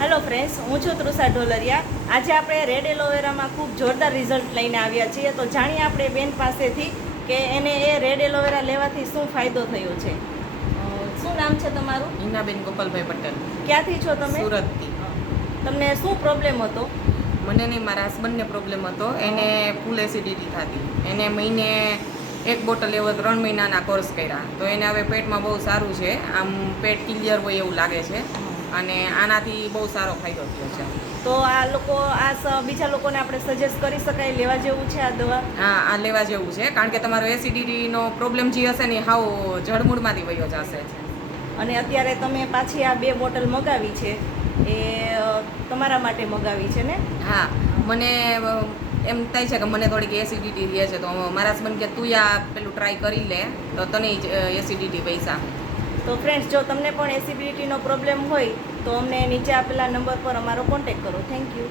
Hello friends, હું છું તૃષા ઢોલરિયા. આજે આપણે રેડ એલોવેરામાં ખૂબ જોરદાર રિઝલ્ટ લઈને આવ્યા છીએ. તો જાણીએ આપણે બેન પાસેથી કે એને એ રેડ એલોવેરા લેવાથી શું ફાયદો થયો છે. શું નામ છે તમારું? હિનાબેન ગોપાલભાઈ પટેલ. ક્યાંથી છો તમે? સુરતથી. તમને શું પ્રોબ્લેમ હતો? મને નહીં, મારા હસબન્ડને પ્રોબ્લેમ હતો. એને ફૂલ એસિડિટી થતી. એને મહિને 1 બોટલ એવો 3 મહિનાના કોર્સ કર્યા. તો એને હવે પેટમાં બહુ સારું છે. આમ પેટ ક્લિયર હોય એવું લાગે છે અને આનાથી બહુ સારો ફાયદો થયો છે. તો આ લોકો બીજા લોકોને આપણે સજેસ્ટ કરી શકાય, લેવા જેવું છે આ દવા? હા, આ લેવા જેવું છે, કારણ કે તમારો એસિડિટીનો પ્રોબ્લેમ જે હશે ને હાવ જળમૂળમાંથી વયો જશે. અને અત્યારે તમે પાછી આ 2 બોટલ મગાવી છે, એ તમારા માટે મગાવી છે ને? હા, મને એમ થાય છે કે મને થોડીક એસિડિટી રહે છે, તો મારા હસબન્ડ કે તું આ પેલું ટ્રાય કરી લે તો તને એસિડિટી પૈસા. તો ફ્રેન્ડ્સ, જો તમને પણ એસિડિટીનો પ્રોબ્લેમ હોય તો અમને નીચે આપેલા નંબર પર અમારો કોન્ટેક્ટ કરો. Thank you.